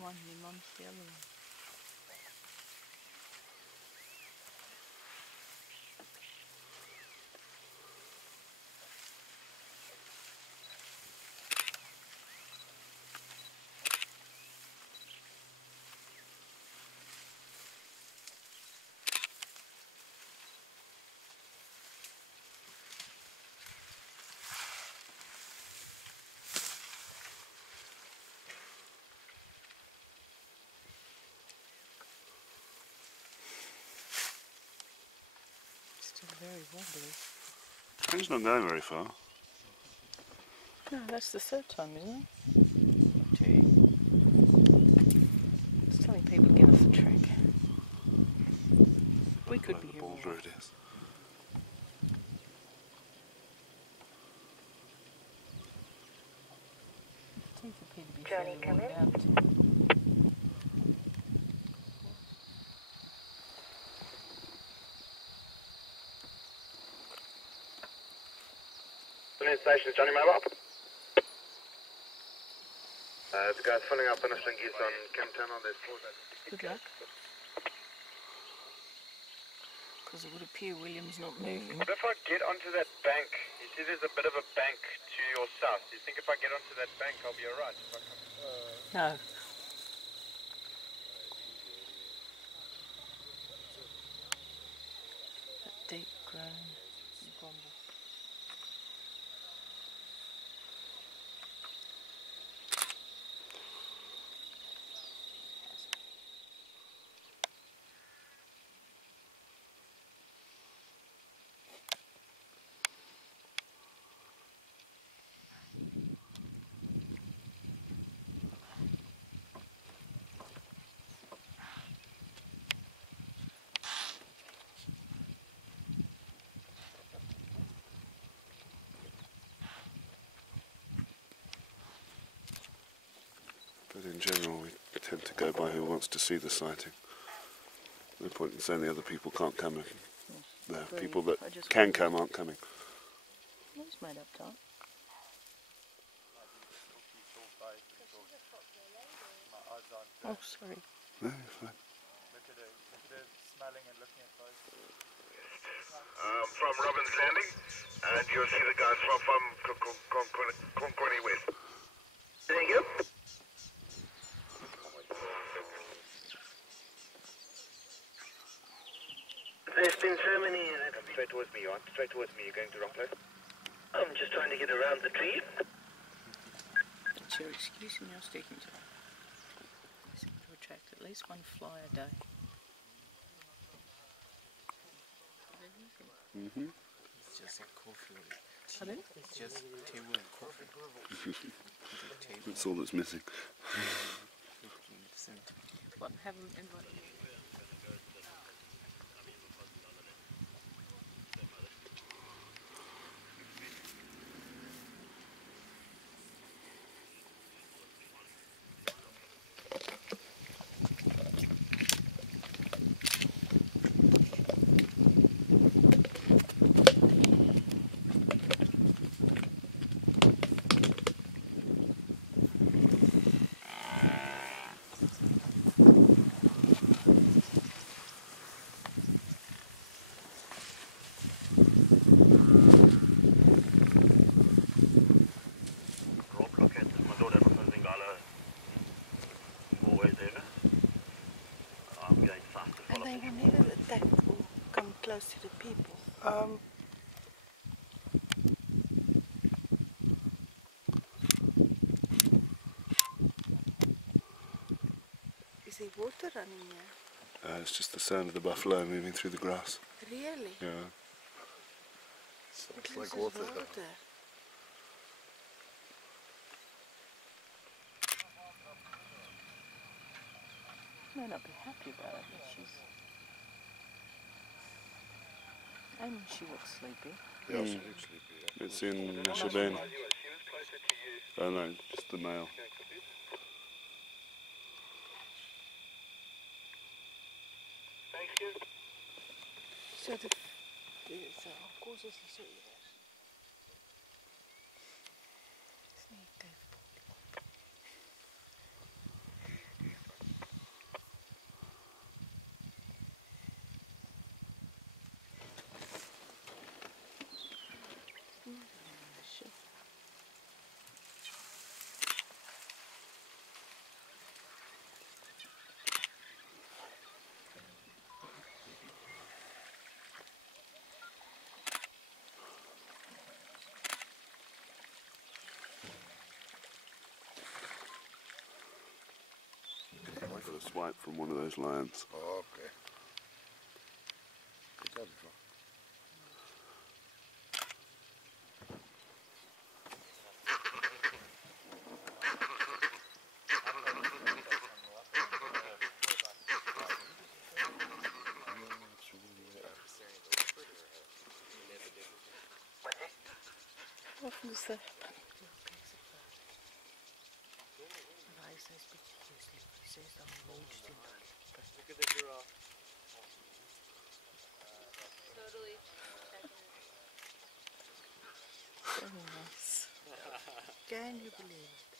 one, my mum's the other one. Still very wobbly. He's not going very far. No, that's the third time, isn't it? Two. It's telling people to get off the track. We could be here. Balls road is. Seems to appear to be fairly worn out. Station, Johnny Mobile. The guy's filling up finishing geese on Camptown on this floor. Good luck. Because it would appear William's not moving. What if I get onto that bank? You see there's a bit of a bank to your south. Do you think if I get onto that bank I'll be alright? No. That deep groan. Grumble. But in general, we tend to go by who wants to see the sighting. No point in saying the other people can't come. The people that can come aren't coming. It's made up top. Oh, sorry. No, you're fine. Look at her smelling and looking at both. From Robbins Landing, and you'll see the guys from Concorny West. Thank you. There's been so many. Straight towards me, you aren't. Straight towards me, you're going to the wrong place. I'm just trying to get around the tree. That's your excuse when you're speaking to her. You seem to attract at least one fly a day. Mm-hmm. It's just a coffee. Pardon? It's just table and coffee. That's all that's missing. What, have them invite me? They will never attack or come close to the people. Is there water running here? It's just the sound of the buffalo moving through the grass. Really? Yeah. It like looks water. May not be happy about it, but she's... And she looks sleepy. Yeah, she looks sleepy. It's in Shaban. Oh no, just the male. Thank you. So of course it's the city. bite from one of those lions. Oh, okay. Good job, bro. What was that? He says I'm engaged in that. Look at the giraffe. Totally. Very nice. Can you believe it?